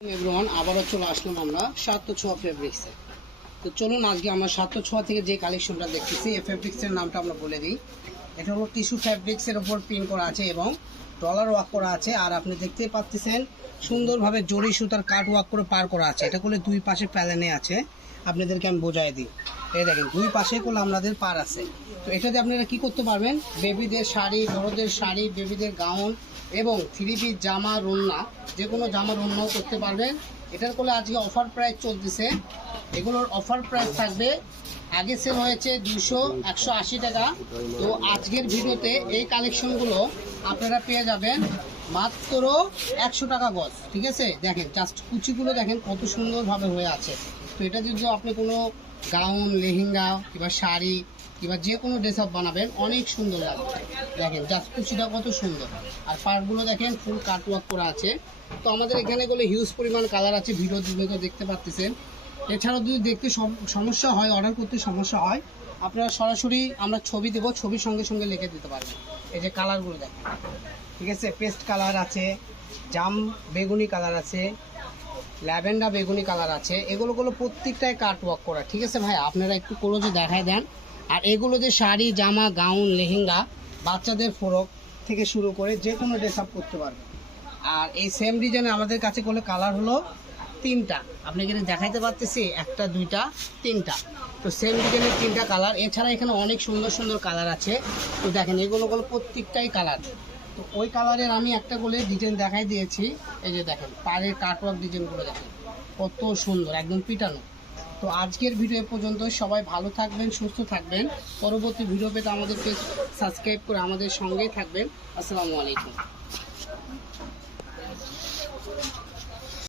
Everyone আবারও চলে আসলাম আমরা ৭০৬ ফেব্রিক্সে। তো চলুন আজকে আমরা ৭০৬ থেকে যে কালেকশনটা দেখতেছি এই ফেব্রিক্সের নামটা আমরা বলে দিই। এটা হলো টিস্যু ফেব্রিক্সের উপর প্রিন্ট করা আছে এবং ডলার ওয়ার্ক করা আছে। আর আপনি দেখতেই পাচ্ছেন সুন্দরভাবে জরি সুতার কাট ওয়ার্ক করে পার করা আছে। এটা করলে দুই পাশে প্যালেনে আছে, আপনাদেরকে আমি বোঝাই দিই। এই দেখেন দুই পাশে করলে আপনাদের পার আছে। তো এটাতে আপনারা কি করতে পারবেন, বেবিদের শাড়ি, বড়দের শাড়ি, বেবিদের গাউন এবং থ্রি পিস জামা, রুন্না, যে কোনো জামা রুন্নাও করতে পারবেন। এটার করলে আজকে অফার প্রাইস চলতেছে। এগুলোর অফার প্রাইস থাকবে, আগে সেল হয়েছে 180 টাকা। তো আজকের ভিডিওতে এই কালেকশনগুলো আপনারা পেয়ে যাবেন মাত্র 100 টাকা গজ। ঠিক আছে, দেখেন জাস্ট কুচিগুলো দেখেন কত সুন্দরভাবে হয়ে আছে। তো এটা যদি আপনি কোনো গাউন, লেহেঙ্গা কিংবা শাড়ি কিংবা যে কোনো ড্রেস আপ বানাবেন অনেক সুন্দর লাগবে। দেখেন জাস্ট কুচিটা কত সুন্দর, আর পার্টগুলো দেখেন ফুল কাটওয়ার্ক করা আছে। তো আমাদের এখানে গেলে হিউজ পরিমাণ কালার আছে, ভিডিও দেখতে পাচ্ছেন। এছাড়াও যদি দেখতে সমস্যা হয়, অর্ডার করতে সমস্যা হয়, আপনারা সরাসরি আমরা ছবি দেবো, ছবির সঙ্গে সঙ্গে লিখে দিতে পারবেন। এই যে কালারগুলো দেখেন, ঠিক আছে, পেস্ট কালার আছে, জাম বেগুনি কালার আছে, ল্যাভেন্ডার বেগুনি কালার আছে। এগুলো প্রত্যেকটাই কাট ওয়ার্ক করা। ঠিক আছে ভাই, আপনারা একটু ক্লোজে দেখায় দেন। আর এগুলো যে শাড়ি, জামা, গাউন, লেহেঙ্গা, বাচ্চাদের ফ্রক থেকে শুরু করে যে কোনো ড্রেস আপ করতে পারবে। আর এই সেম ডিজাইনে আমাদের কাছে করলে কালার হলো 3টা। আপনি এখানে দেখাইতে পারতেছি 1টা 2টা 3টা। তো সেম ডিজাইনের 3টা কালার। এছাড়া এখানে অনেক সুন্দর সুন্দর কালার আছে। তো দেখেন এগুলো প্রত্যেকটাই কালার। তো ওই কালারের আমি একটা করে ডিজাইন দেখাই দিয়েছি। এই যে দেখেন পাড়ের কাটওয়ার্ক ডিজাইনগুলো দেখেন কত সুন্দর, একদম পিটানো। তো আজকের ভিডিও পর্যন্ত, সবাই ভালো থাকবেন, সুস্থ থাকবেন। পরবর্তী ভিডিও পেতে আমাদেরকে সাবস্ক্রাইব করে আমাদের সঙ্গেই থাকবেন। আসসালামু আলাইকুম।